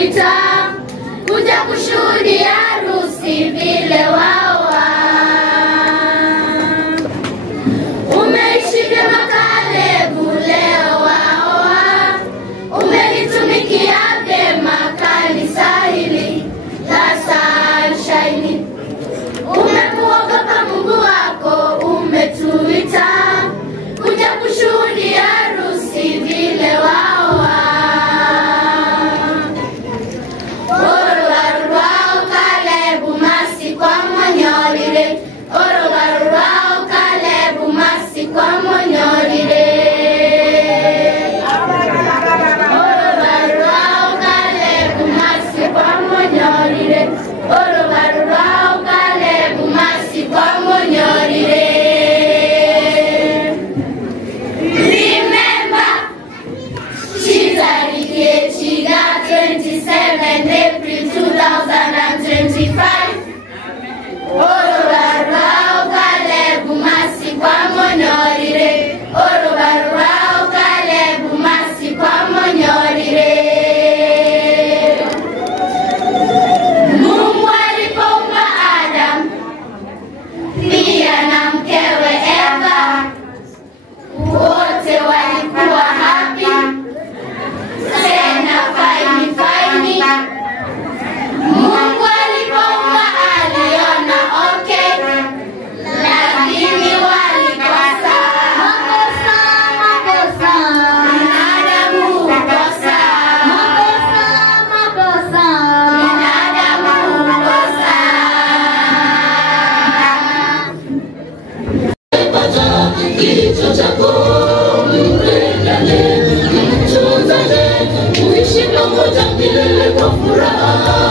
umetuita kuja kushuhudia harusi vile wawa. Umeishi vyema Kalebu leo waoa, umelitumikia vyema kanisa hili la Sunshine. Umekuogopa Mungu wako, umetuita kuja kushuhudia harusi vile waoa. Orogarurao Kalebu masi kwa monyorire, orogarurao Kalebu masi kwa monyorire. Orogarurao Kalebu masi kwa monyorire, orogarurao Kalebu masi kwa monyorire. Remember, Chizarike Chiga 27 April 2025. Orogarurao Kalebu masi kwa monyorire, orogarurao Kalebu masi kwa monyorire. Mungu alipoumba Adam pia na mkewe Eva, wote walikuwa happy, tena faini faini. Mungu alipoumba aliona okay, lakini walikosa. Binadamu hukosa. Binadamu hukosa. Kichwa chako mpendane, mtunzane, uishi pamoja milele kwa furaha.